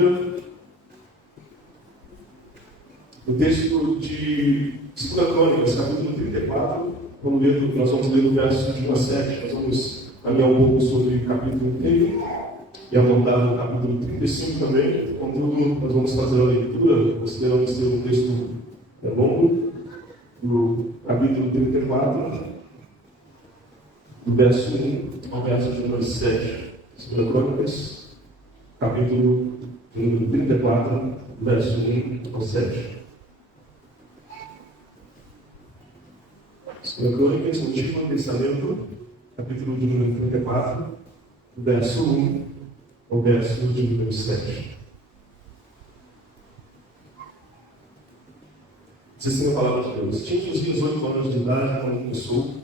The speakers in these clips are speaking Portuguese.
Bíblia, o texto de 2 Crônicas, capítulo 34, nós vamos ler o verso de 1 a 7, nós vamos caminhar um pouco sobre o capítulo inteiro e abordar no capítulo 35 também. Contudo, nós vamos fazer a leitura, considerando ser um texto longo, do capítulo 34, do verso 1 ao verso de número 7. 2 Crônicas, capítulo número 34, verso 1 ao 7. 2 Crônicas, no Antigo Testamento, capítulo de número 34, verso 1 ao verso de número 7. Diz assim a palavra de Deus: tinha os dias 8 anos de idade quando começou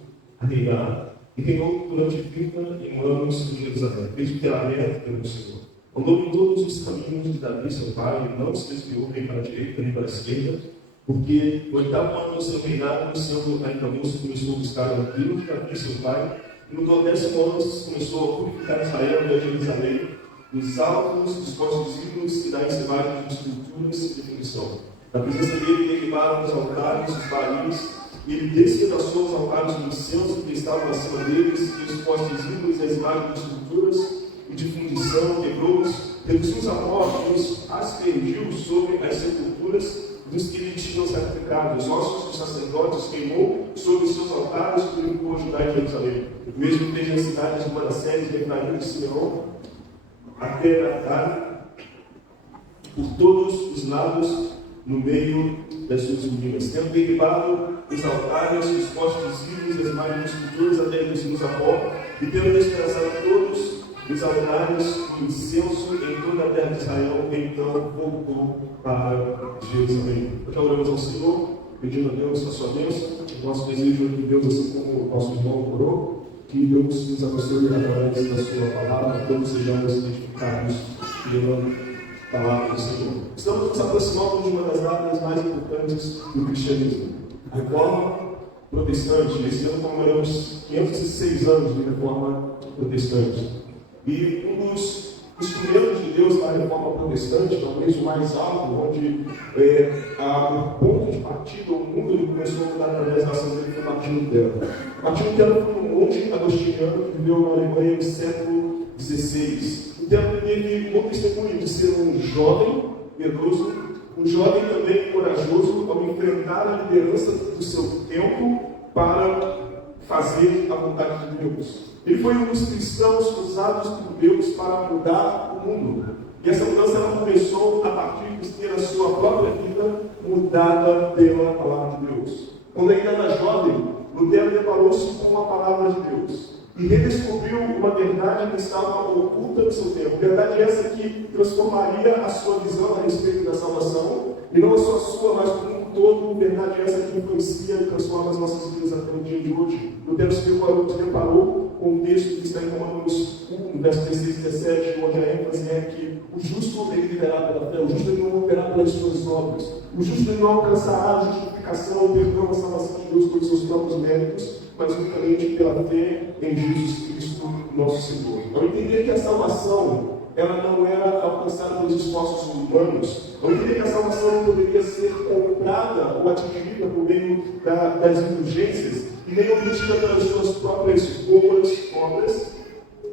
a reinar, e reinou durante 31 anos em Jerusalém, fez o que era reto pelo Senhor. Andou em todos os caminhos de Davi, seu pai, e não se desviou nem para a direita nem para a esquerda, porque no 8º ano do seu reinado, o Senhor ainda moço começou a buscar o Deus de Davi, seu pai, e no 10º ano começou a purificar Israel e a Jerusalém, dos altos, dos postos ídolos e da encerragem de esculturas e de fundição. Na presença dele derribaram os altares, os baris, e ele despedaçou os altares de incenso que estavam acima deles, e os postos ídolos e as imagens de esculturas e de fundição, quebrou-os, reduziu-os a morte, e os aspergiu sobre as sepulturas dos que lhe tinham sacrificado. Os ossos dos sacerdotes queimou sobre os seus altares, purificou Judá e Jerusalém. O mesmo fez nas cidades de Manassés, de Efraim e de Simeão, até Natar, por todos os lados, no meio das suas ruínas, tendo derribado os altares, os postes ídolos e as imagens de esculturas, até reduzi-los a pó, e tendo despedaçado todos os altares do incenso em toda a terra de Israel, então voltou para Jerusalém. Então oramos ao Senhor, pedindo a Deus a sua bênção. O nosso desejo é que Deus, assim como o nosso irmão orou, que Deus nos abençoe através da sua palavra, todos sejamos identificados pela palavra do Senhor. Estamos nos aproximando de uma das datas mais importantes do cristianismo, a Reforma Protestante. Esse ano comemoramos 506 anos de Reforma Protestante. E um dos instrumentos de Deus na Reforma Protestante, talvez o mais alto, onde o ponto de partida, o mundo ele começou a mudar através da ação dele, foi Martim Lutero. Martim Lutero foi um monge agostiniano que viveu na Alemanha no século XVI. Lutero teve um bom testemunho de ser um jovem piedoso, um jovem também corajoso ao enfrentar a liderança do seu tempo para fazer a vontade de Deus. Ele foi um dos cristãos usados por Deus para mudar o mundo. E essa mudança ela começou a partir de ter a sua própria vida mudada pela palavra de Deus. Quando ainda era jovem, Lutero deparou-se com a palavra de Deus e redescobriu uma verdade que estava oculta no seu tempo. Verdade essa que transformaria a sua visão a respeito da salvação, e não só a sua, mas como um todo. Verdade essa que influencia e transforma as nossas vidas até o dia de hoje. Lutero se deparou com um texto que está em Romanos 1, verso 16 e 17, onde a ênfase é que o justo ele viverá pela fé, o justo ele não viverá pelas suas obras, o justo ele não alcançará a justificação, o perdão, a salvação de Deus pelos seus próprios méritos, mas unicamente pela fé em Jesus Cristo, nosso Senhor. Ao entender que a salvação ela não era alcançada pelos esforços humanos, ao entender que a salvação não poderia ser comprada ou atingida por meio das indulgências, e nem obtida pelas suas próprias boas obras,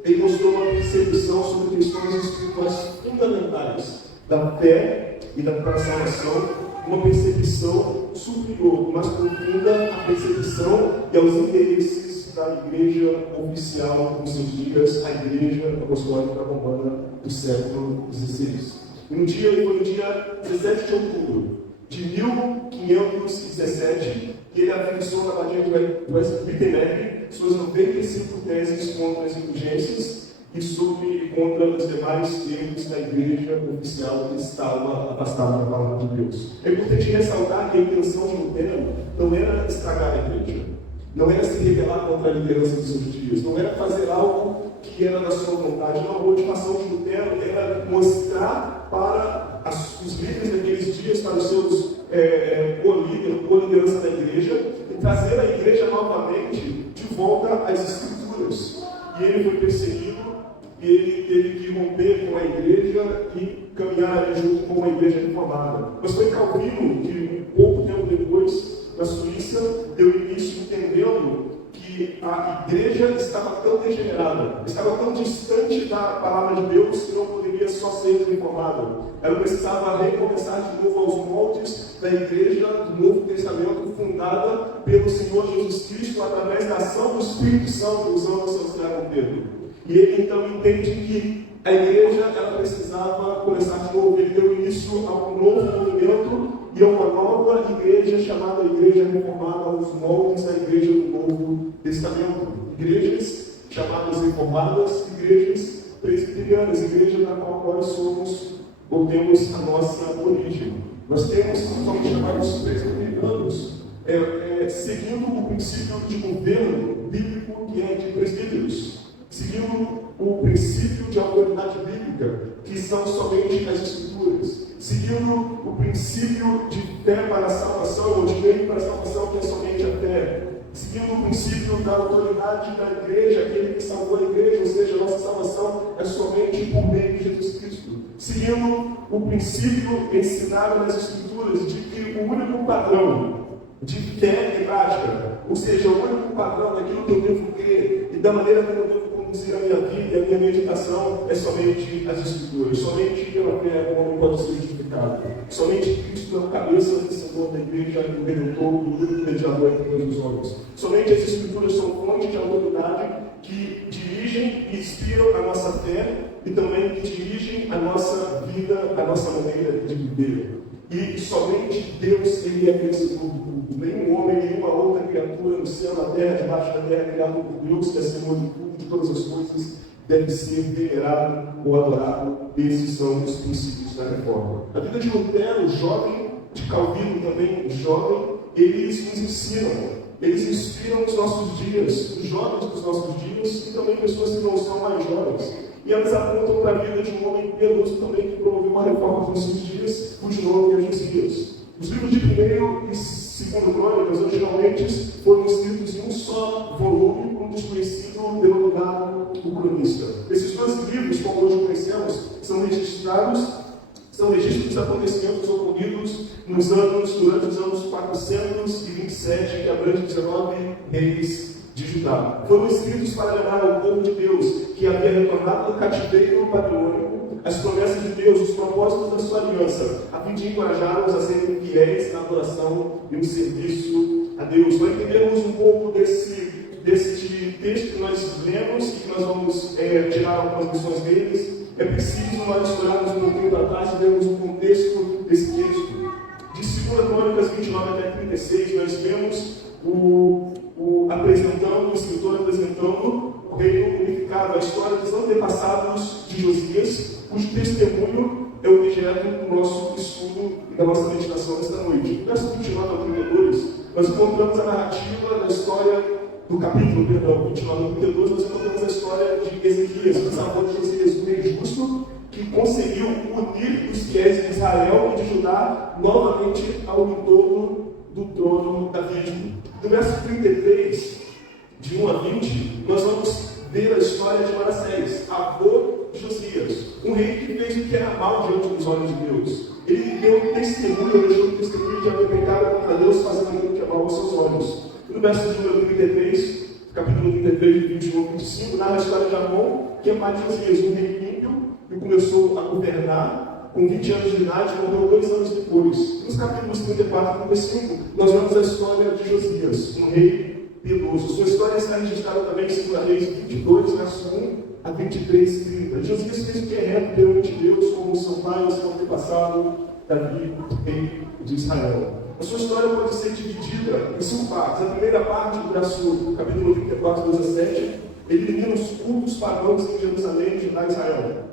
ele mostrou uma percepção sobre questões espirituais fundamentais da fé e da salvação, uma percepção superior, mais profunda à percepção e aos interesses da igreja oficial dos seus dias, a igreja apostólica romana do século XVI. Foi no dia 17 de outubro de 1517 que ele afixou na abadia de Wittenberg suas 95 teses contra as indulgências e contra os demais erros da igreja oficial que estava afastada da palavra de Deus. É importante ressaltar que a intenção de Lutero não era estragar a igreja, não era se rebelar contra a liderança dos seus dias, não era fazer algo que era da sua vontade. Não, a motivação de Lutero era mostrar para os líderes daqueles dias, para os seus co-liderança da igreja, e trazer a igreja novamente de volta às Escrituras. E ele foi perseguido e ele teve que romper com a igreja e caminhar junto com uma igreja reformada. Mas foi Calvino que, pouco tempo depois, na Suíça, deu início entendendo que a igreja estava tão degenerada, estava tão distante da palavra de Deus que não poderia só ser reformada. Ela precisava recomeçar de novo aos moldes da igreja do Novo Testamento, fundada pelo Senhor Jesus Cristo através da ação do Espírito Santo, usando o seu servo Pedro. E ele então entende que a igreja ela precisava começar de novo. Ele deu início a um novo movimento e a uma nova igreja chamada Igreja Reformada, aos moldes da igreja do Novo Testamento. Igrejas chamadas reformadas, igrejas presbiterianas, igreja na qual nós somos ou temos a nossa origem. Nós somos chamados presbiterianos, seguindo o princípio de governo bíblico que é de presbíteros, seguindo o princípio de autoridade bíblica, que são somente as Escrituras, seguindo o princípio de fé para a salvação, ou de meio para a salvação, que é somente a fé, seguindo o princípio da autoridade da igreja, aquele que salvou a igreja, ou seja, a nossa salvação é somente por meio de Jesus Cristo, seguindo o princípio ensinado nas Escrituras de que o único padrão de fé e prática, ou seja, o único padrão daquilo que eu devo crer e da maneira como eu devo conduzir a minha vida e a minha meditação é somente as Escrituras. Somente pela fé o homem pode ser justificado. Somente Cristo é o cabeça do Senhor da igreja, o Redentor, o único mediador entre os homens. Somente as Escrituras são fontes de autoridade que dirigem e inspiram a nossa fé e também que dirigem a nossa vida, a nossa maneira de viver. E somente Deus, Ele é merecedor do culto. Nenhum homem, nenhuma outra criatura no céu, na terra, debaixo da terra, criado por Deus, que é Senhor de tudo, de todas as coisas, deve ser venerado ou adorado. Esses são os princípios da reforma. A vida de Lutero, jovem, de Calvino também, jovem, eles nos ensinam, eles inspiram os nossos dias, os jovens dos nossos dias, e também pessoas que não são mais jovens. E elas apontam para a vida de um homem piedoso também que promoveu uma reforma nos seus dias, cujo nome é Josias. Os livros de 1º e 2º Crônicas originalmente foram escritos em um só volume, por um desconhecido denominado o cronista. Esses dois livros, como hoje conhecemos, são registros de acontecimentos ocorridos durante os anos 427, que abrange 19 reis de Judá. Foram escritos para lembrar ao povo de Deus que havia retornado do cativeiro babilônico as promessas de Deus, os propósitos da sua aliança, a fim de encorajá-los a serem fiéis na adoração e no serviço a Deus. Para entendermos um pouco desse texto que nós lemos e que nós vamos tirar algumas lições deles, é preciso nós olharmos um pouquinho para trás e vermos o contexto desse texto. De 2 Crônicas 29 até 36, nós vemos o escritor apresentando o reino unificado, a história dos antepassados de Josias, cujo testemunho é o objeto do nosso estudo e da nossa meditação nesta noite. No verso 29 ao 32, nós encontramos a narrativa da história do capítulo, 29 ao 32, nós encontramos a história de Ezequias, o avô de Josias, o rei justo, que conseguiu unir os fiéis de Israel e de Judá novamente ao entorno do trono davídico. No verso 33, de 1 a 20, nós vamos ver a história de Manassés, avô de Josias, um rei que fez o que era mal diante dos olhos de Deus. Ele deu um testemunho, deixou um testemunho de haver pecado contra Deus, fazendo aquilo que é mal aos seus olhos. No verso de número 33, capítulo 33, de 21 a 25, narra a história de Amon, que é pai de Josias, um rei ímpio, que começou a governar com 20 anos de idade e morreu 2 anos depois. Nos capítulos 34 e 35, nós vemos a história de Josias, um rei piedoso. Sua história está registrada também em 2 Reis 22, verso 1 a 23, 30. Josias fez o que é reto perante Deus, como seu pai e seu antepassado, Davi, rei de Israel. A sua história pode ser dividida em 5 partes. A primeira parte, do capítulo 34, 2 a 7, ele elimina os cultos pagãos em Jerusalém, Judá e Israel.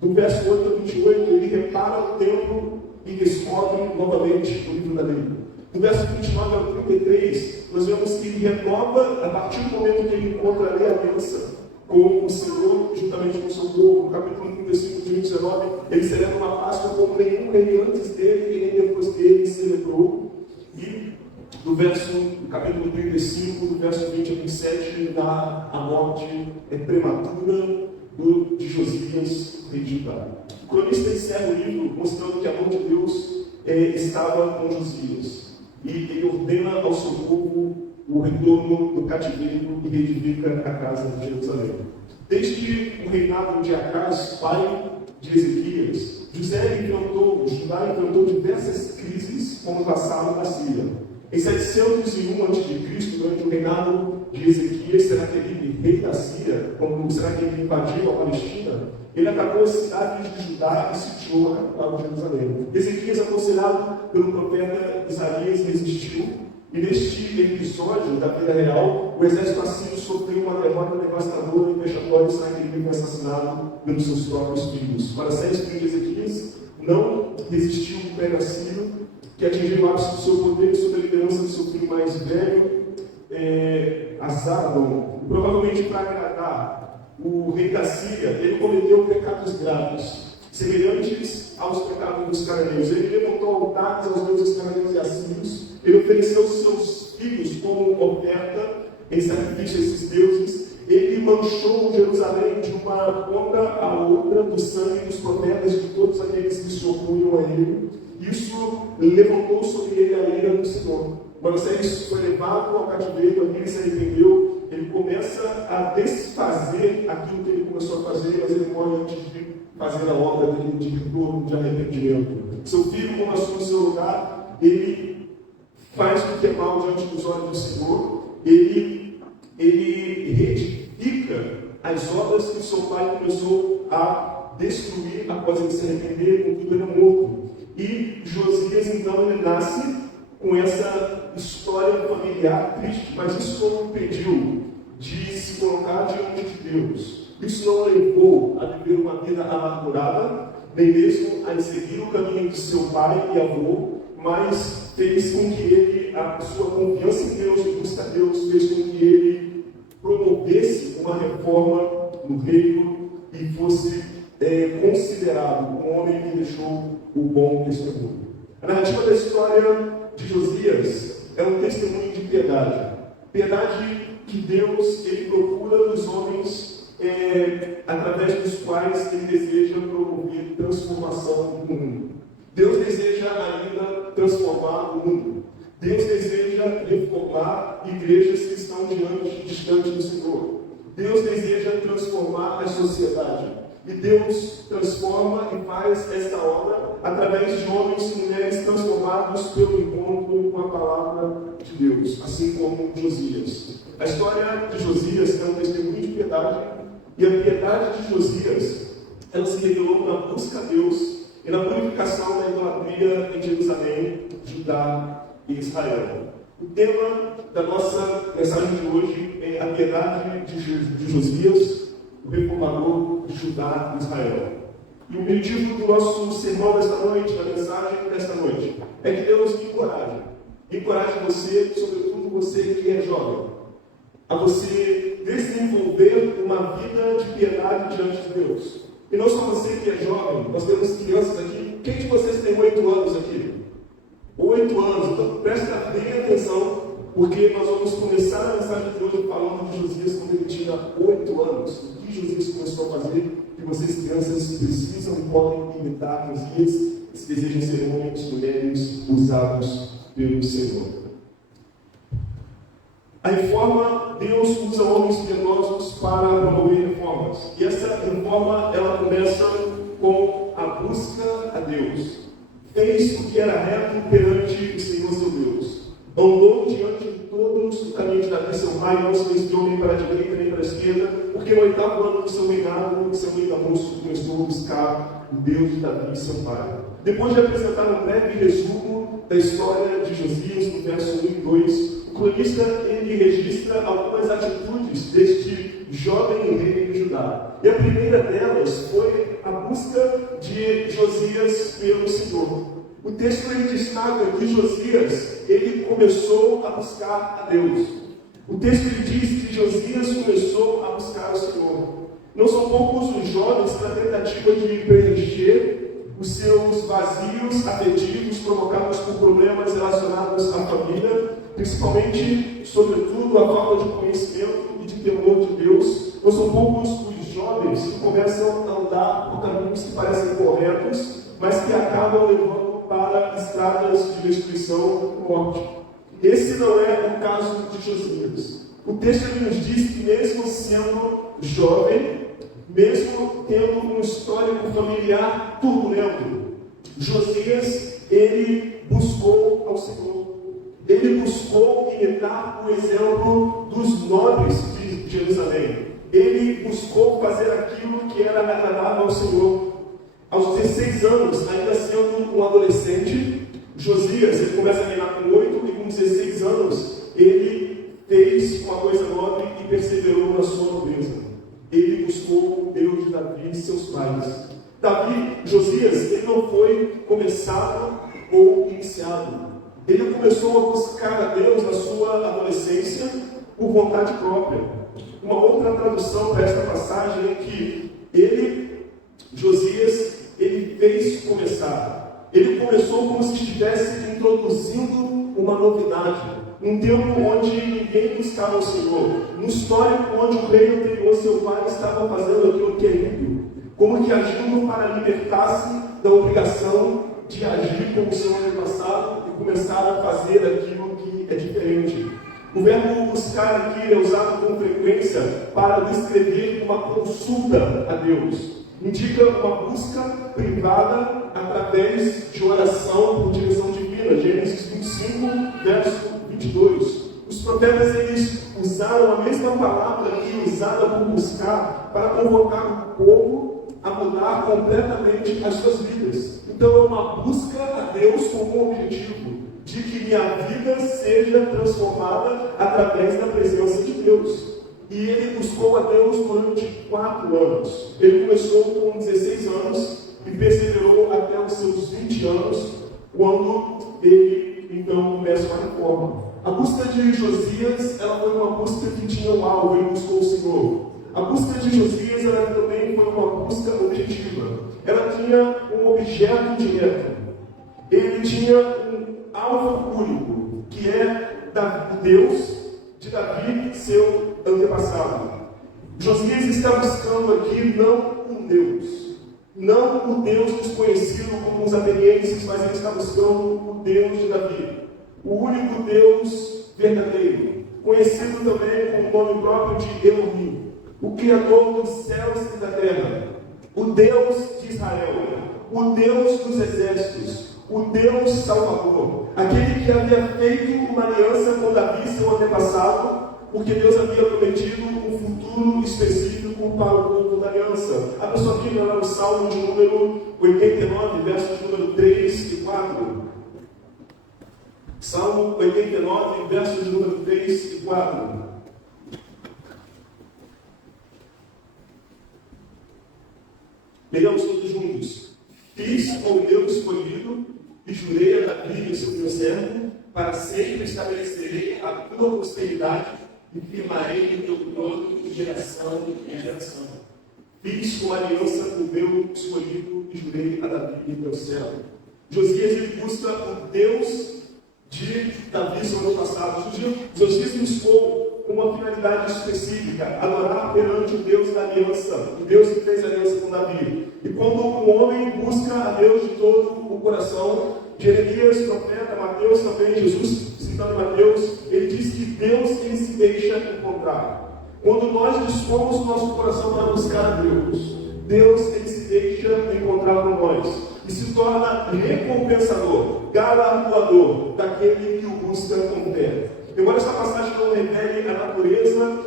Do verso 8 a 28, ele repara o templo e descobre novamente o livro da lei. Do verso 29 ao 33, nós vemos que ele renova, a partir do momento que ele encontra a aliança com o Senhor, juntamente com o seu povo. No capítulo 35, de 19, ele celebra uma Páscoa como nenhum rei antes dele e nem depois dele celebrou. E do capítulo 35, do verso 20 a 27, ele dá a morte prematura de Josias, rei de Judá. O cronista encerra o livro mostrando que a mão de Deus estava com Josias. E ele ordena ao seu povo o retorno do cativeiro e reedifica a casa de Jerusalém. Desde o reinado de Acaz, pai de Ezequias, Judá enfrentou diversas crises como vassalo da Síria. Em 701 a.C., durante o reinado de Ezequias, Senaqueribe, rei da Síria, quando Senaqueribe invadiu a Palestina, ele atacou as cidades de Judá e sitiou a capital de Jerusalém. Ezequias, aconselhado pelo profeta Isaías, resistiu, e neste episódio da vida real, o exército assírio sofreu uma derrota devastadora e vexatória, e Senaqueribe foi assassinado pelos seus próprios filhos. Para séries filhos de Ezequias, não resistiu o império assírio, que atingiu o ápice do seu poder sob a liderança do seu filho mais velho, Azarão. Provavelmente para agradar o rei da Síria, ele cometeu pecados graves, semelhantes aos pecados dos cananeus. Ele levantou altares aos deuses cananeus e assírios. Ele ofereceu seus filhos como oferta em sacrifício a esses deuses. Ele manchou Jerusalém de uma ponta a outra do sangue dos profetas e de todos aqueles que se opunham a ele. Isso levantou sobre ele a ira do Senhor. Manassés foi levado ao cativeiro, aqui ele se arrependeu, ele começa a desfazer aquilo que ele começou a fazer, mas ele morre antes de fazer a obra dele de retorno, de arrependimento. Seu filho, como assume o seu lugar, ele faz o que é mal diante dos olhos do Senhor, ele retifica as obras que seu pai começou a destruir após ele se arrepender, contudo ele é morto. E Josias, então, ele nasce com essa história familiar triste, mas isso não o impediu de se colocar diante de Deus. Isso não o levou a viver uma vida amargurada, nem mesmo a seguir o caminho de seu pai e avô, mas fez com que ele, a sua confiança em Deus e busca a Deus, fez com que ele promovesse uma reforma no reino e fosse considerado um homem que deixou o bom testemunho. A narrativa da história de Josias é um testemunho de piedade. Piedade que Deus ele procura dos homens através dos quais ele deseja promover transformação no mundo. Deus deseja ainda transformar o mundo. Deus deseja reformar igrejas que estão distante do Senhor. Deus deseja transformar a sociedade. E Deus transforma e faz esta obra através de homens e mulheres transformados pelo encontro com a palavra de Deus, assim como Josias. A história de Josias é um testemunho de piedade, e a piedade de Josias, ela se revelou na busca a Deus e na purificação da idolatria em Jerusalém, Judá e Israel. O tema da nossa mensagem de hoje é a piedade de Josias, o reformador de Judá e Israel. E o objetivo do nosso sermão desta noite, da mensagem desta noite, é que Deus encoraje você, sobretudo você que é jovem, a você desenvolver uma vida de piedade diante de Deus. E não só você que é jovem, nós temos crianças aqui. Quem de vocês tem 8 anos aqui? 8 anos, então presta bem atenção, porque nós vamos começar a mensagem de hoje falando de Josias quando ele tinha 8 anos. O que Josias começou a fazer, que vocês crianças precisam e podem imitar nos dias que desejam ser homens, mulheres usados pelo Senhor. A reforma, Deus usa homens piedosos para promover reformas. E essa reforma, ela começa com a busca a Deus. Fez o que era reto perante o Senhor seu Deus. Andou diante de todos o caminho de Davi, seu pai, não se desviou nem para a direita nem para a esquerda, porque no 8º ano do seu reinado, seu rei da moço começou a buscar o Deus de Davi, seu pai. Depois de apresentar um breve resumo da história de Josias, no verso 1 e 2, o cronista ele registra algumas atitudes deste jovem rei de Judá. E a primeira delas foi a busca de Josias pelo Senhor. O texto ele destaca que Josias ele começou a buscar a Deus. O texto ele diz que Josias começou a buscar o Senhor. Não são poucos os jovens na tentativa de preencher os seus vazios afetivos provocados por problemas relacionados à família, principalmente, sobretudo, a falta de conhecimento e de temor de Deus. Não são poucos os jovens que começam a andar por caminhos que parecem corretos, mas que acabam levando para estradas de destruição e morte. Esse não é o caso de Josias. O texto nos diz que mesmo sendo jovem, mesmo tendo um histórico familiar turbulento, Josias, ele buscou ao Senhor. Ele buscou imitar o exemplo dos nobres de Jerusalém. Ele buscou fazer aquilo que era agradável ao Senhor. Aos 16 anos, ainda sendo um adolescente, Josias, ele começa a reinar com 8 e com 16 anos, ele fez uma coisa nobre e perseverou na sua nobreza. Ele buscou o Deus de Davi e seus pais. Josias, ele não foi começado ou iniciado. Ele começou a buscar a Deus na sua adolescência por vontade própria. Uma outra tradução para esta passagem é que Josias, ele fez começar. Ele começou como se estivesse introduzindo uma novidade. Um tempo onde ninguém buscava o Senhor. Num histórico onde o rei anterior, seu pai, estava fazendo aquilo que é ímpio. Como que agindo para libertar-se da obrigação de agir como o seu antepassado e começar a fazer aquilo que é diferente. O verbo buscar aqui é usado com frequência para descrever uma consulta a Deus. Indica uma busca privada através de oração por direção divina. Gênesis 25, verso 22. Os profetas, eles usaram a mesma palavra aqui usada por buscar para convocar o povo a mudar completamente as suas vidas. Então é uma busca a Deus com o objetivo de que minha vida seja transformada através da presença de Deus. E ele buscou a Deus durante 4 anos. Ele começou com 16 anos e perseverou até os seus 20 anos, quando ele então começa uma reforma. A busca de Josias, ela foi uma busca que tinha um alvo, ele buscou o Senhor. A busca de Josias, ela também foi uma busca objetiva. Ela tinha um objeto direto. Ele tinha um alvo único, que é o Deus de Davi, seu antepassado. Josias está buscando aqui não um Deus, não o Deus desconhecido como os atenienses, mas ele está buscando o Deus de Davi, o único Deus verdadeiro, conhecido também com o nome próprio de Elohim, o Criador dos céus e da terra, o Deus de Israel, o Deus dos exércitos, o Deus Salvador, aquele que havia feito uma aliança com Davi, seu antepassado, porque Deus havia prometido um futuro específico para o povo da aliança. A pessoa aqui lá no Salmo de número 89, versos número 3 e 4. Salmo 89, versos número 3 e 4. Leiamos todos juntos. Fiz ao meu escolhido e jurei a Davi e seu meu servo, para sempre estabelecerei a tua prosperidade e firmarei o teu trono de geração em geração. Fiz uma aliança com o meu escolhido e jurei a Davi e meu servo. Josias, ele busca o Deus de Davi, seu antepassado. Josias buscou uma finalidade específica: adorar perante o Deus da aliança, o Deus que fez aliança com Davi. E quando um homem busca a Deus de todo o coração, Jeremias, profeta, Mateus também, Jesus, citando Mateus, ele diz que Deus, ele se deixa encontrar. Quando nós dispomos o nosso coração para buscar a Deus, Deus, ele se deixa encontrar por nós e se torna recompensador, galardoador daquele que o busca com fé. Embora esta passagem não revele a natureza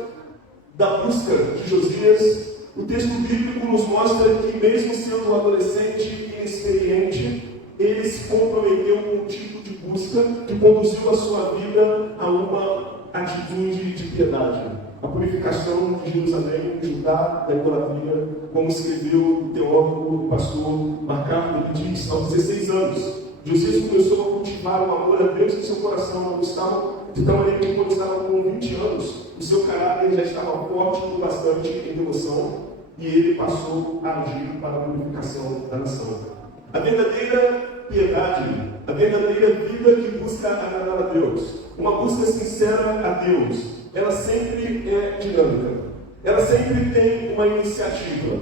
da busca de Josias, o texto bíblico nos mostra que, mesmo sendo um adolescente inexperiente, ele se comprometeu com um tipo de busca que conduziu a sua vida a uma atitude de piedade. A purificação de Jerusalém, Judá, da idolatria, como escreveu o teólogo, o pastor Marcado, ele diz, aos 16 anos, Josias começou a cultivar o amor a Deus em seu coração, não estava de tal maneira que quando estava com 20 anos, o seu caráter já estava forte o bastante em devoção, e ele passou a agir para a purificação da nação. A verdadeira piedade, a verdadeira vida que busca agradar a Deus, uma busca sincera a Deus, ela sempre é dinâmica, ela sempre tem uma iniciativa,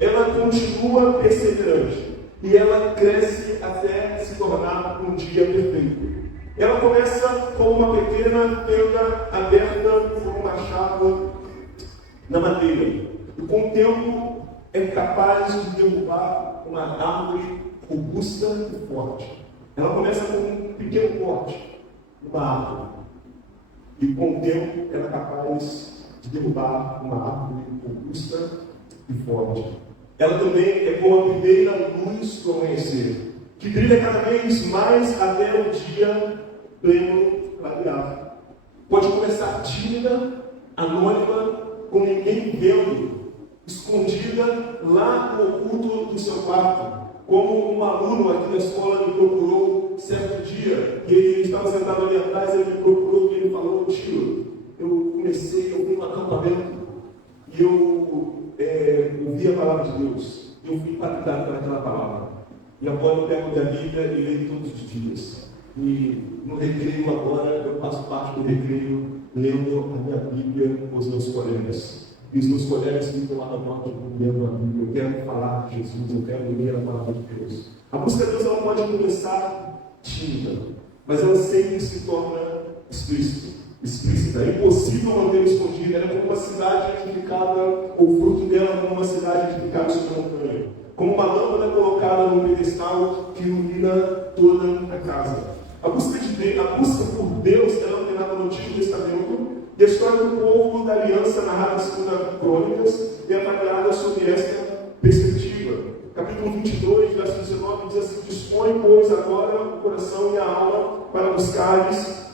ela continua perseverante e ela cresce até se tornar um dia perfeito. Ela começa com uma pequena tenda aberta por uma chapa na madeira e com o tempo é capaz de derrubar uma árvore robusta e forte. Ela começa com um pequeno corte numa árvore e com o tempo ela é capaz de derrubar uma árvore robusta e forte. Ela também é como a primeira luz do amanhecer, que brilha cada vez mais até o dia pleno clarear. Pode começar tímida, anônima, com ninguém vendo, escondida lá no oculto do seu quarto, como um aluno aqui da escola me procurou certo dia, e ele estava sentado ali atrás, ele me procurou e ele falou: tio, eu vi um acampamento e eu ouvi a palavra de Deus, eu fui impactado por aquela palavra, e agora eu pego minha Bíblia e leio todos os dias, e no recreio agora eu faço parte do recreio lendo a minha Bíblia com os meus colegas. E os meus colegas ficam lá na nota lendo a Bíblia. Eu quero falar de Jesus, eu quero ler a palavra de Deus. A busca de Deus ela pode começar tímida, mas ela sempre se torna explícita. É impossível manter escondida. Ela é como uma cidade edificada, o fruto dela é como uma cidade edificada sobre a montanha, como uma lâmpada colocada num pedestal que ilumina toda a casa. A busca por Deus ela é ordenada no Antigo Testamento. E a história do povo da aliança, narrada em 2 Crônicas, é avaliada sob esta perspectiva. Capítulo 22, verso 19, diz assim: dispõe, pois, agora o coração e a alma para buscares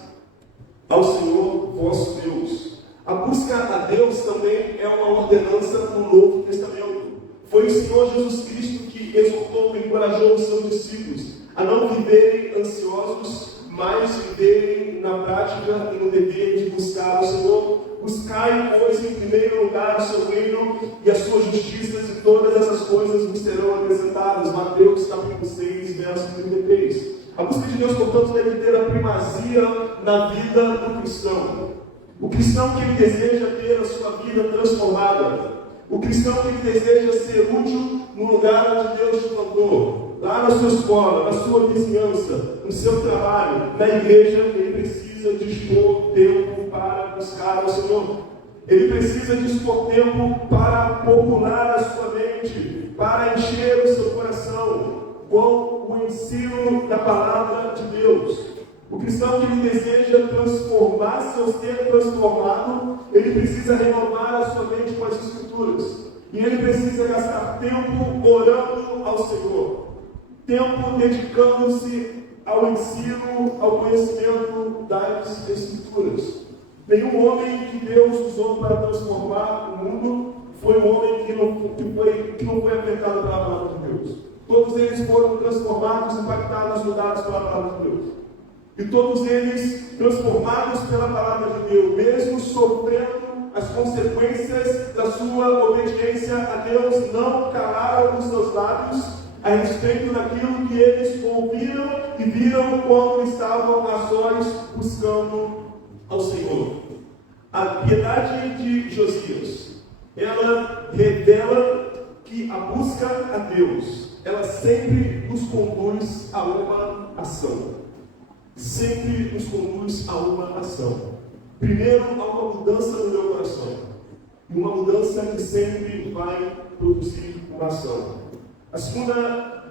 ao Senhor vosso Deus. A busca a Deus também é uma ordenança no Novo Testamento. Foi o Senhor Jesus Cristo que exortou e encorajou os seus discípulos a não viverem ansiosos, mas viverem na prática e no dever de buscar o Senhor. Buscai, pois, em primeiro lugar o seu reino e a sua justiça, e todas essas coisas vos serão acrescentadas. Mateus capítulo 6, verso 33. A busca de Deus, portanto, deve ter a primazia na vida do cristão. O cristão que ele deseja ter a sua vida transformada. O cristão que ele deseja ser útil no lugar onde Deus te plantou. Lá na sua escola, na sua vizinhança, no seu trabalho, na igreja, ele precisa dispor tempo para buscar o Senhor. Ele precisa dispor tempo para popular a sua mente, para encher o seu coração com o ensino da palavra de Deus. O cristão que ele deseja transformar-se ou ser transformado, ele precisa renovar a sua mente com as Escrituras. E ele precisa gastar tempo orando ao Senhor. Tempo dedicando-se ao ensino, ao conhecimento das Escrituras. Nenhum homem que Deus usou para transformar o mundo foi um homem que não foi afetado pela palavra de Deus. Todos eles foram transformados, impactados, mudados pela palavra de Deus. E todos eles transformados pela palavra de Deus, mesmo sofrendo as consequências da sua obediência a Deus, não calaram os seus lábios a respeito daquilo que eles ouviram e viram quando estavam a sós buscando ao Senhor. A piedade de Josias, ela revela que a busca a Deus, ela sempre nos conduz a uma ação. Sempre nos conduz a uma ação. Primeiro, há uma mudança no meu coração. E uma mudança que sempre vai produzir uma ação. A segunda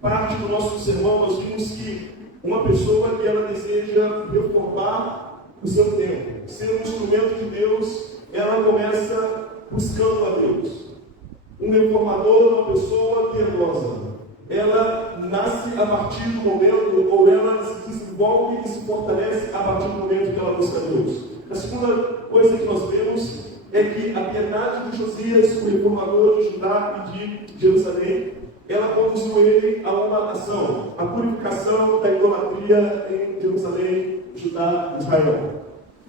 parte do nosso sermão, nós vimos que uma pessoa que ela deseja reformar o seu tempo, ser um instrumento de Deus, ela começa buscando a Deus. Um reformador, uma pessoa piedosa, ela nasce a partir do momento, ou ela se desenvolve e se fortalece a partir do momento que ela busca a Deus. A segunda coisa que nós vemos é que a piedade de Josias, o reformador de Judá e de Jerusalém, ela conduziu ele a uma ação, a purificação da idolatria em Jerusalém, Judá e Israel.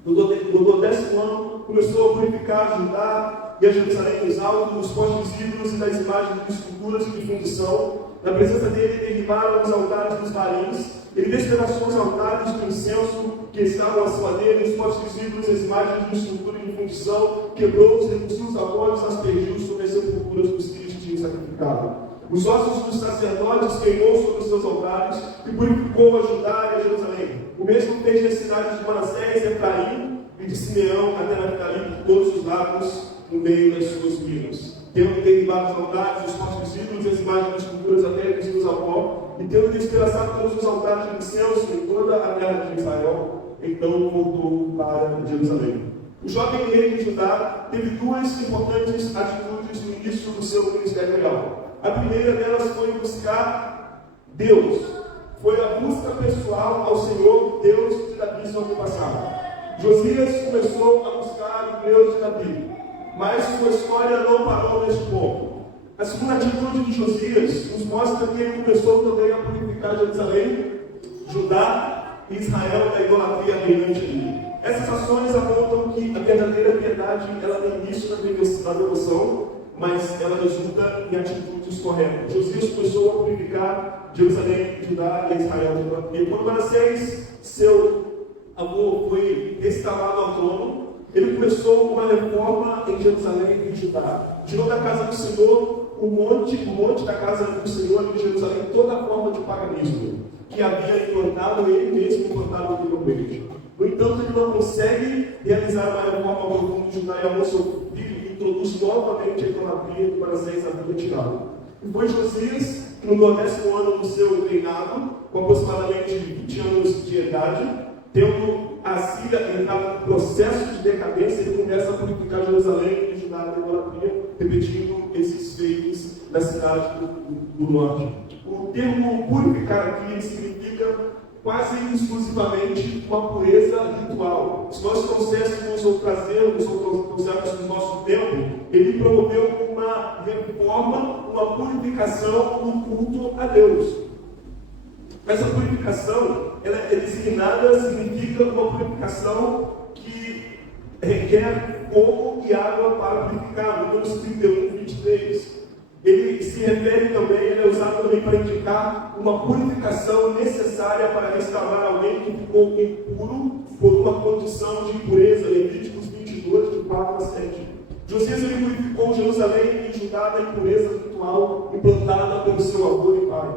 No 10º ano, começou a purificar Judá e a Jerusalém dos altos, dos postes ídolos e das imagens de esculturas de fundição. Na presença dele, derribaram os altares dos barins Ele despedaçou os altares do incenso que estavam acima dele, os postes ídolos, as imagens de estrutura de fundição, quebrou-os, reduziu os altares, aspergiu sobre as sepulturas dos filhos que tinham sacrificado. Os ossos dos sacerdotes queimou sobre os seus altares e purificou a Judá e a Jerusalém. O mesmo fez nas cidades de Manassés, Efraim e de Simeão, até Naftali, por todos os lados, no meio das suas ruínas. Tendo derribado os altares, os postes ídolos, as imagens das esculturas até reduzidos a pó, e tendo despedaçado todos os altares de incenso em toda a terra de Israel, então voltou para Jerusalém. O jovem rei de Judá teve duas importantes atitudes no início do seu ministério real. A primeira delas foi buscar Deus. Foi a busca pessoal ao Senhor, Deus de Davi, seu antepassado. Josias começou a buscar o Deus de Davi, mas sua história não parou neste ponto. A segunda atitude de Josias nos mostra que ele começou também a purificar Jerusalém, Judá e Israel da idolatria reinante ali. Essas ações apontam que a verdadeira piedade ela tem início na devoção, mas ela resulta em atitudes corretas. Josias começou a purificar Jerusalém, Judá e Israel da idolatria. Quando Manassés, seu avô, foi instalado ao trono, ele começou uma reforma em Jerusalém e em Judá. Tirou da casa do Senhor o monte da casa do Senhor em Jerusalém, toda a forma de paganismo que havia implantado ele mesmo, implantado anteriormente. No entanto, ele não consegue realizar uma reforma profunda em Judá e amou seu filho e introduz novamente a idolatria que Manassés havia tirado. E foi Josias que no 10º ano do seu reinado, com aproximadamente 20 anos de idade, tendo a Síria entrado no processo de decadência, ele começa a purificar Jerusalém e Judá da idolatria, repetindo esses feitos da cidade do norte. O termo purificar aqui significa quase exclusivamente uma pureza ritual. Se nós trouxéssemos ou trazermos no nosso tempo, ele promoveu uma reforma, uma purificação no culto a Deus. Essa purificação, ela é designada, significa uma purificação que requer fogo e água para purificar. Números 31, 23. Ele se refere também, ele é usado também para indicar uma purificação necessária para restaurar alguém que ficou impuro por uma condição de impureza. Levíticos 22, de 4 a 7. Josias ele purificou Jerusalém e Judá da impureza ritual implantada pelo seu avô e pai.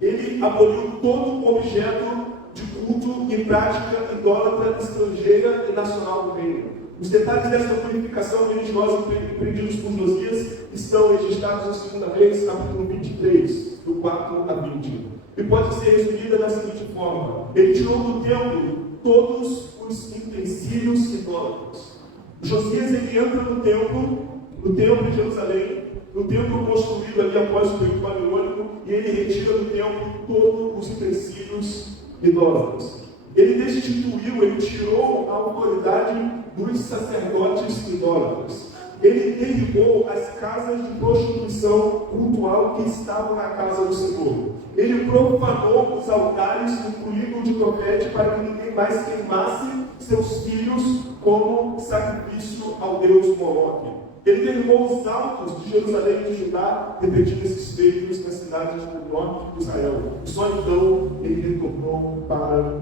Ele aboliu todo objeto de culto e prática idólatra estrangeira e nacional do reino. Os detalhes desta purificação religiosa empreendidos por Josias estão registrados em 2 Reis, capítulo 23, do 4 a 20. E pode ser resumida da seguinte forma: ele tirou do templo todos os utensílios idólatras. Josias ele entra no templo de Jerusalém, no templo construído ali após o período babilônico, e ele retira do templo todos os utensílios idólatras. Ele destituiu, ele tirou a autoridade dos sacerdotes idólatras. Ele derribou as casas de prostituição cultual que estavam na casa do Senhor. Ele profanou os altares, incluindo o de Tofete, para que ninguém mais queimasse seus filhos como sacrifício ao Deus Moloque. Ele derrubou os altos de Jerusalém e de Judá, repetindo esses feitos nas cidades do norte de Israel. Só então ele retornou para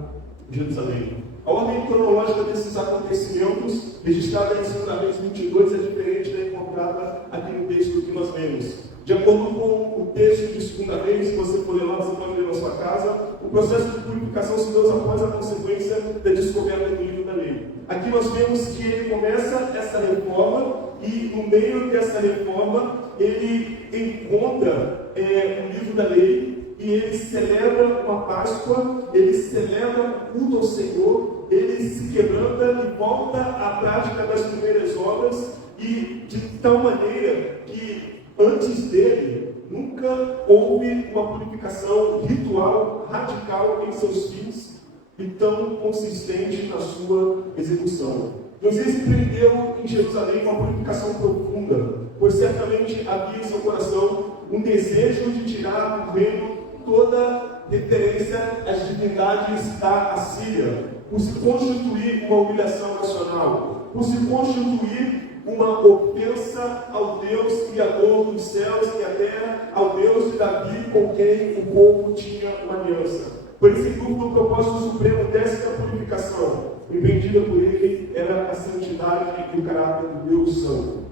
Jerusalém. A ordem cronológica desses acontecimentos, registrada em 2 Reis 22, é diferente da encontrada aqui no texto que nós lemos. De acordo com o texto de 2 Reis, se você for ler lá, você pode ler na sua casa, o processo de purificação se deu após a consequência da descoberta do livro da lei. Aqui nós vemos que ele começa essa reforma e no meio dessa reforma ele encontra o livro da lei e ele celebra uma Páscoa, ele celebra o culto ao Senhor, ele se quebranta e volta à prática das primeiras obras e de tal maneira que antes dele nunca houve uma purificação ritual radical em seus fins e tão consistente na sua execução. Josias empreendeu em Jerusalém uma purificação profunda, pois certamente havia em seu coração um desejo de tirar do reino toda referência às divindades da Assíria, por se constituir uma humilhação nacional, por se constituir uma ofensa ao Deus Criador dos céus e da terra, ao Deus de Davi, com quem o povo tinha uma aliança. Por esse dúvida, o propósito supremo desta purificação, empreendida por ele, era a santidade e o caráter do Deus Santo.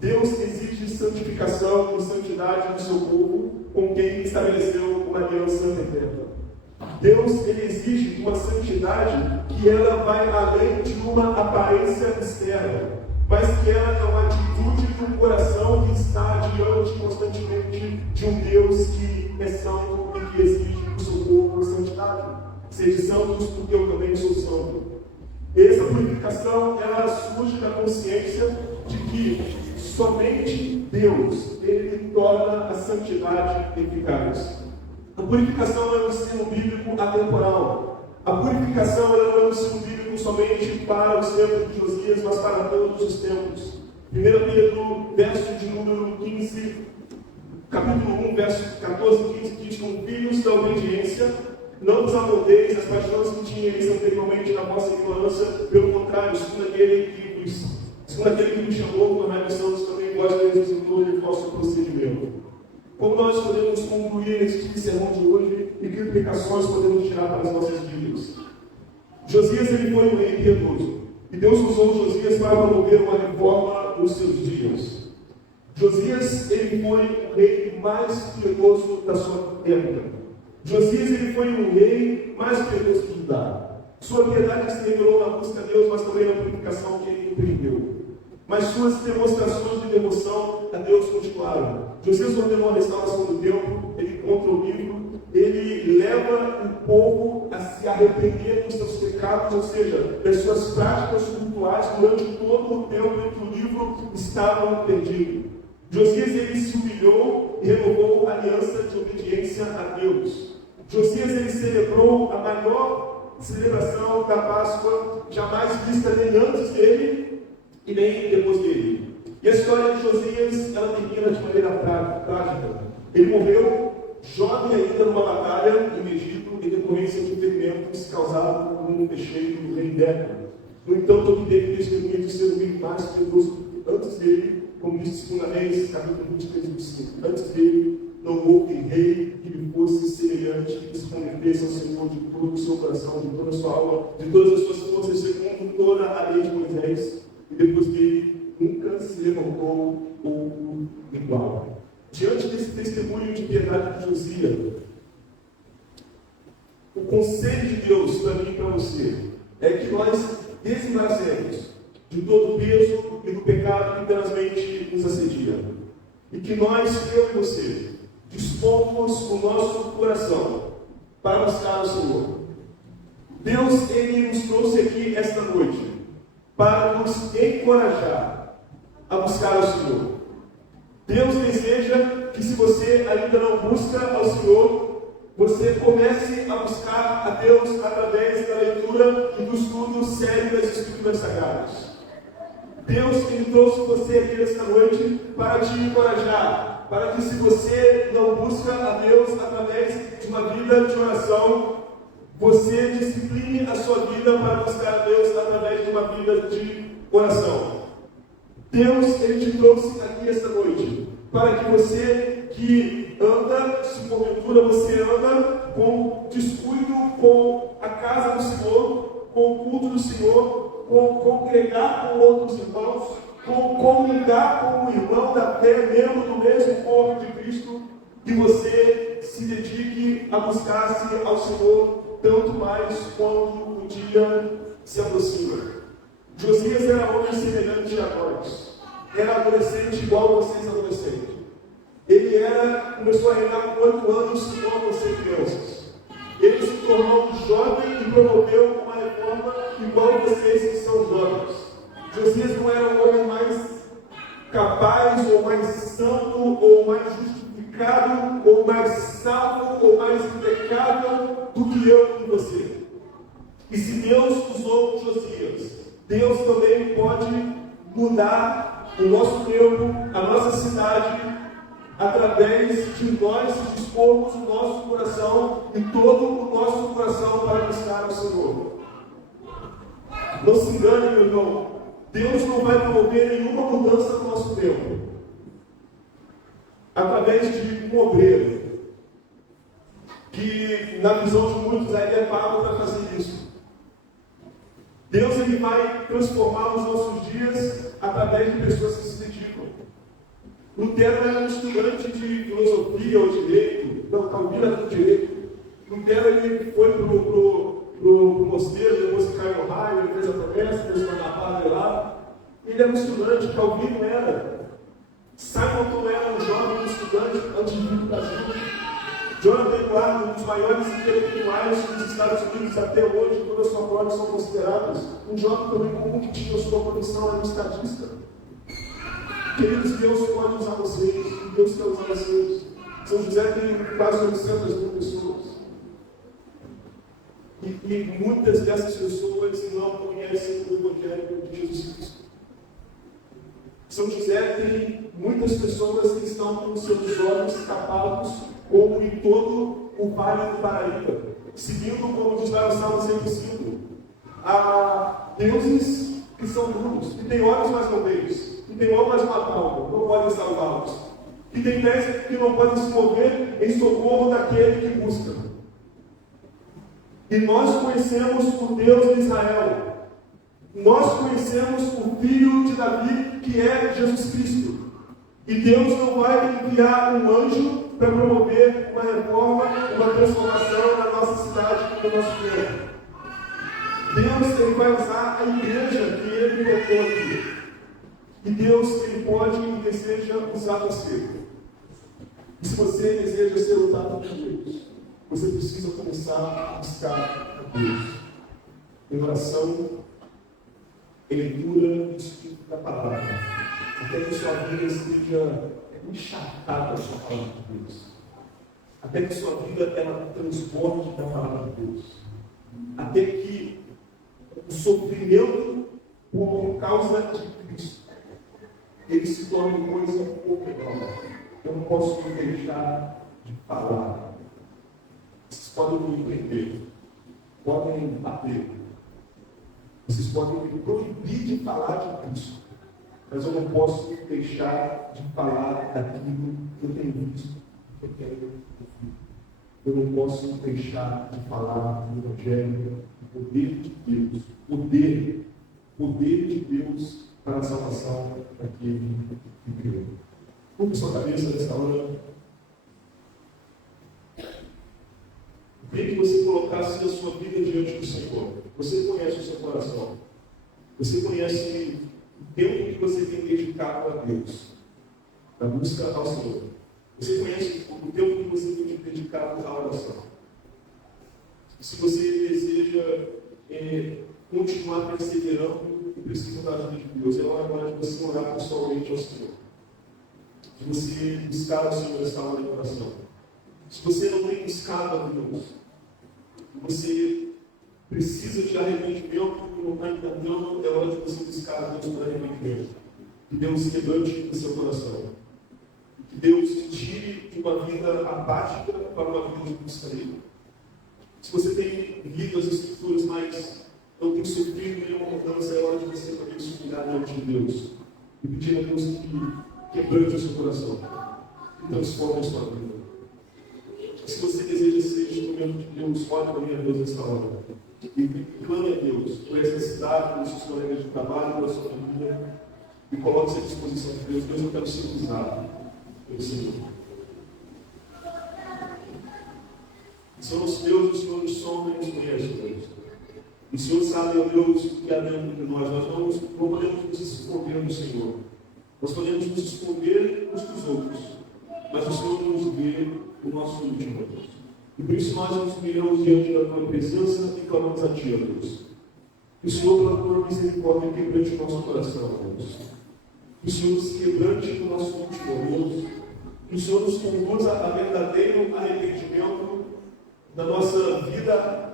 Deus exige santificação e santidade do seu povo, com quem estabeleceu uma aliança eterna. Deus, ele exige uma santidade que ela vai além de uma aparência externa, mas que ela é uma atitude de um coração que está diante constantemente de um Deus que é santo e que exige do seu povo santidade. Sede santos, porque eu também sou santo. Essa purificação, ela surge da consciência de que somente Deus, ele torna a santidade eficaz. A purificação é um ensino bíblico atemporal. A purificação ela não é um ensino bíblico somente para os tempos de Josias, mas para todos os tempos. 1 Pedro, verso de número 15, capítulo 1, verso 14 e 15, diz: como filhos da obediência, não vos amoldeis as paixões que tinhais anteriormente na vossa ignorância, pelo contrário, segundo aquele que vos chamou, tornai-vos santos também vós mesmos em todo o vosso procedimento. Como nós podemos concluir este sermão de hoje e que implicações podemos tirar para as nossas vidas? Josias, ele foi um rei piedoso, e Deus usou Josias para promover uma reforma nos seus dias. Josias, ele foi o rei mais piedoso da sua época. Josias, ele foi o rei mais piedoso de Judá. Sua piedade se revelou na busca a Deus, mas também na purificação que ele empreendeu. Mas suas demonstrações de devoção a Deus continuaram. Josias ordenou a restauração do templo, ele encontra o livro, ele leva o povo a se arrepender dos seus pecados, ou seja, das suas práticas cultuais durante todo o tempo em que o livro estava perdido. Josias, ele se humilhou e renovou a aliança de obediência a Deus. Josias, ele celebrou a maior celebração da Páscoa jamais vista nem antes dele e nem depois dele. E a história de Josias, ela termina de maneira trágica. Ele morreu jovem ainda numa batalha em Egito, em decorrência de ferimentos causados por um peixeiro do rei Neco. No entanto, ele teve testemunho de ser o rei mais piedoso antes dele, como diz 2 Reis, capítulo 23, 25. Antes dele, não houve rei que lhe fosse semelhante, que se convertesse ao Senhor de todo o seu coração, de toda a sua alma, de todas as suas forças, segundo toda a lei de Moisés. E depois dele, nunca se levantou outro igual. Diante desse testemunho de piedade de Josias, o conselho de Deus para mim e para você é que nós desembaracemos de todo o peso e do pecado que tenazmente nos assedia. E que nós, eu e você, dispomos o nosso coração para buscar o Senhor. Deus, ele nos trouxe aqui esta noite para nos encorajar a buscar o Senhor. Deus deseja que, se você ainda não busca ao Senhor, você comece a buscar a Deus através da leitura e do estudo sério das Escrituras Sagradas. Deus, ele trouxe você aqui nesta noite para te encorajar, para que, se você não busca a Deus através de uma vida de oração, você discipline a sua vida para buscar a Deus através de uma vida de oração. Deus, ele te trouxe aqui esta noite para que você que anda, se porventura você anda com descuido com a casa do Senhor, com o culto do Senhor, com congregar com outros irmãos, com comungar com o irmão da fé, membro do mesmo corpo de Cristo, que você se dedique a buscar-se ao Senhor, tanto mais quando o dia se aproxima. Josias era homem semelhante a nós. Era adolescente igual vocês adolescentes. Ele começou a reinar com 8 anos igual vocês crianças. Ele se tornou jovem e promoveu uma reforma igual vocês que são jovens. Josias não era o homem mais capaz, ou mais santo, ou mais justificado, ou mais salvo, ou mais impecável do que eu e você. E se Deus usou Josias, Deus também pode mudar o nosso tempo, a nossa cidade, através de nós dispormos o nosso coração e todo o nosso coração para buscar o Senhor. Não se engane, meu irmão, Deus não vai promover nenhuma mudança no nosso tempo através de um obreiro que na visão de muitos, ele é pago para fazer isso. Deus ele vai transformar os nossos dias através de pessoas que se dedicam. Lutero era um estudante de filosofia ou direito, não, Calvino era do direito. Lutero ele foi para o mosteiro, depois que caiu no raio, ele fez a promessa, fez uma padre lá. Ele era um estudante, Calvino era. Simon Tom era um jovem estudante antes de vir para o Brasil. Jonathan Edwards, um dos maiores intelectuais dos Estados Unidos até hoje, todas as suas obras são consideradas. Um jovem também comum que tinha sua profissão era um estadista. Queridos, Deus pode usar vocês, Deus quer usar vocês. São José tem quase 800 mil pessoas. E muitas dessas pessoas não conhecem o Evangelho de Jesus Cristo. São José tem muitas pessoas que estão com seus olhos tapados, como em todo o Vale do Paraíba, seguindo, como diz lá no Salmo 105, a deuses que são mudos, que têm olhos, mas não veem, que têm olhos, mas não apalpam, não podem salvá-los, que têm pés que não podem se mover em socorro daquele que busca. E nós conhecemos o Deus de Israel. Nós conhecemos o Filho de Davi, que é Jesus Cristo. E Deus não vai enviar um anjo para promover uma reforma, uma transformação na nossa cidade, no nosso tempo. Deus ele vai usar a igreja que Ele colocou aqui. E Deus ele pode e deseja usar você. E se você deseja ser usado por Deus, você precisa começar a buscar a Deus. Em oração, em leitura e estudo da palavra. Até que sua vida esteja encharcada com a palavra de Deus. Até que sua vida ela transborde da palavra de Deus. Até que o sofrimento por causa de Cristo ele se torne coisa um pouco menor. Eu não posso me deixar de falar. Vocês podem me entender, podem bater. Vocês podem me proibir de falar de Cristo, mas eu não posso deixar de falar daquilo que eu tenho visto, que eu quero ouvir. Eu não posso deixar de falar do Evangelho, do poder de Deus, poder de Deus para a salvação daquele que creu. Curva sua cabeça nessa hora. Eu queria que você colocasse a sua vida diante do Senhor. Você conhece o seu coração. Você conhece o tempo que você tem dedicado a Deus, na busca ao Senhor. Você conhece o tempo que você tem dedicado à oração. Se você deseja continuar perseverando e precisando da ajuda de Deus, é hora de você orar pessoalmente ao Senhor. De você buscar ao Senhor esta hora de oração. Se você não tem buscado a Deus, você precisa de arrependimento e não está entendendo, é hora de você buscar a Deus para arrependimento. Que Deus quebrante o seu coração. Que Deus te tire de uma vida apática para uma vida de busca dele. Se você tem lido as Escrituras, mas não tem sofrido nenhuma mudança, é hora de você também se humilhar diante de Deus. E pedir a Deus que quebrante o seu coração. Que transforme a sua vida. Se você deseja ser instrumento de Deus, ore para mim a Deus nessa hora. E clame a Deus por essa cidade, pelos seus colegas de trabalho, pela sua família. E coloque-se à disposição de Deus. Deus, eu quero ser usado pelo Senhor. São os Deus, o Senhor nos sonda e nos conhece, Deus. O Senhor sabe, ó Deus, o que há dentro de nós. Nós não podemos nos esconder do Senhor. Nós podemos nos esconder uns dos outros. Mas o Senhor nos vê o nosso último, Deus. E por isso nós nos humilhamos diante da tua presença e clamamos a ti, ó Deus. Que o Senhor, pela tua misericórdia, quebrante o nosso coração, Deus. Que o Senhor nos quebrante no nosso último, Deus. Que o Senhor nos conduza a verdadeiro arrependimento da nossa vida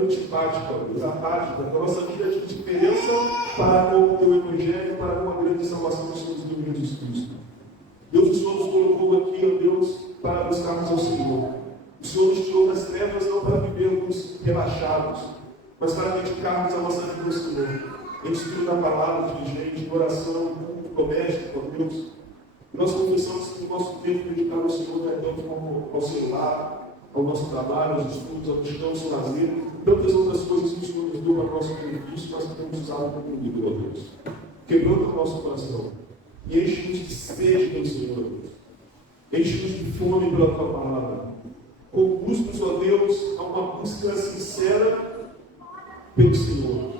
antipática, Deus, apática, da nossa vida de diferença para com o teu Evangelho, para com a grande salvação que somos do Jesus Cristo. Deus, o Senhor nos colocou aqui, ó Deus, para buscarmos ao Senhor. O Senhor nos tirou das trevas não para vivermos relaxados, mas para dedicarmos a nossa vida ao Senhor. Em estudo da palavra, diligente, em oração, doméstico, ó Deus. E nós confessamos que o nosso tempo dedicado ao Senhor não é tanto como ao celular, ao nosso trabalho, aos estudos, ao descanso, ao lazer, tantas outras coisas que o Senhor nos deu para nosso benefício, nós temos usado como líder, ó Deus. Quebrando o nosso coração. E enche-nos de sede pelo Senhor, Deus. Enche-nos de fome pela Tua palavra. Conduz-nos, ó Deus, a uma busca sincera pelo Senhor.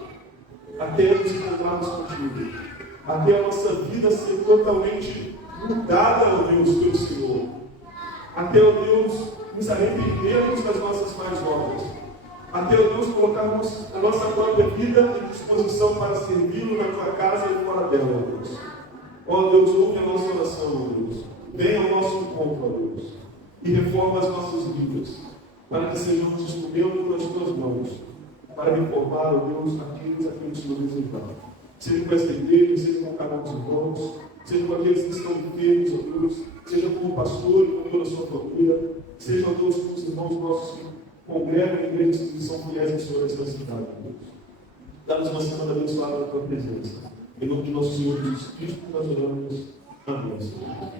Até nos encontrarmos contigo. Até a nossa vida ser totalmente mudada, ó Deus, pelo Senhor. Até, ó Deus, nos arrependermos das nossas más obras. Até, ó Deus, colocarmos a nossa própria vida em disposição para servi-lo na Tua casa e fora dela, ó Deus. Ó Deus, ouve a nossa oração, ó Deus. Venha ao nosso encontro, ó Deus. E reforma as nossas vidas, para que sejamos instrumento nas Tuas mãos, para reformar, ó Deus, aqueles a quem o Senhor desejar. Seja com esta igreja, seja com cada um dos irmãos, seja com aqueles que estão enfermos, ó Deus, seja com o pastor e com toda a sua família, seja, ó Deus, com os irmãos nossos que congregam em igrejas que são fiéis ao Senhor nessa cidade, ó Deus. Dá-nos uma semana abençoada na Tua presença. Em nome de nosso Senhor Jesus Cristo, nós oramos. Amém, Senhor.